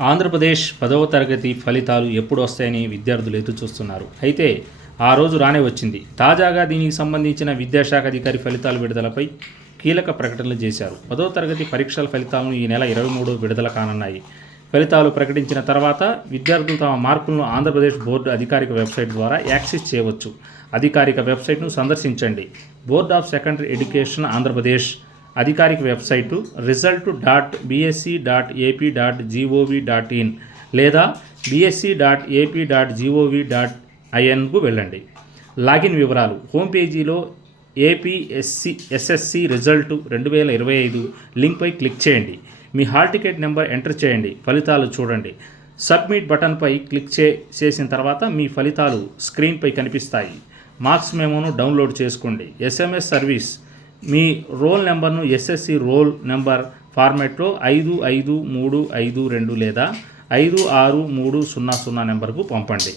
ఆంధ్రప్రదేశ్ పదవ తరగతి ఫలితాలు ఎప్పుడు వస్తాయని విద్యార్థులు ఎదురు చూస్తున్నారు. అయితే ఆ రోజు రానే వచ్చింది. తాజాగా దీనికి సంబంధించిన విద్యాశాఖ అధికారి ఫలితాల విడుదలపై కీలక ప్రకటనలు చేశారు. పదవ తరగతి పరీక్షల ఫలితాలను ఈ నెల ఇరవై మూడు విడుదల కానున్నాయి. ఫలితాలు ప్రకటించిన తర్వాత విద్యార్థులు తమ మార్కులను ఆంధ్రప్రదేశ్ బోర్డు అధికారిక వెబ్సైట్ ద్వారా యాక్సెస్ చేయవచ్చు. అధికారిక వెబ్సైట్ను సందర్శించండి. Board of secondary education Andhra Pradesh అధికారిక website result dot BSE dot AP dot GOV dot in లేదా BSE dot AP dot GOV dot ఐఎన్కు వెళ్ళండి లాగిన్ వివరాలు హోమ్ పేజీలో ఏపీఎస్సి ఎస్ఎస్సి రిజల్ట్ రెండు వేల ఇరవై ఐదు లింక్పై క్లిక్ చేయండి. మీ హాల్ టికెట్ నెంబర్ ఎంటర్ చేయండి. ఫలితాలు చూడండి. సబ్మిట్ బటన్పై క్లిక్ చే చేసిన తర్వాత మీ ఫలితాలు స్క్రీన్పై కనిపిస్తాయి. మార్క్స్ మెమోను డౌన్లోడ్ చేసుకోండి. ఎస్ఎంఎస్ సర్వీస్ మీ రోల్ నెంబర్ను ఎస్ఎస్సి రోల్ నెంబర్ ఫార్మెట్లో ఐదు ఐదు మూడు ఐదు రెండు లేదా ఐదు ఆరు మూడు సున్నా సున్నా నెంబర్కు పంపండి.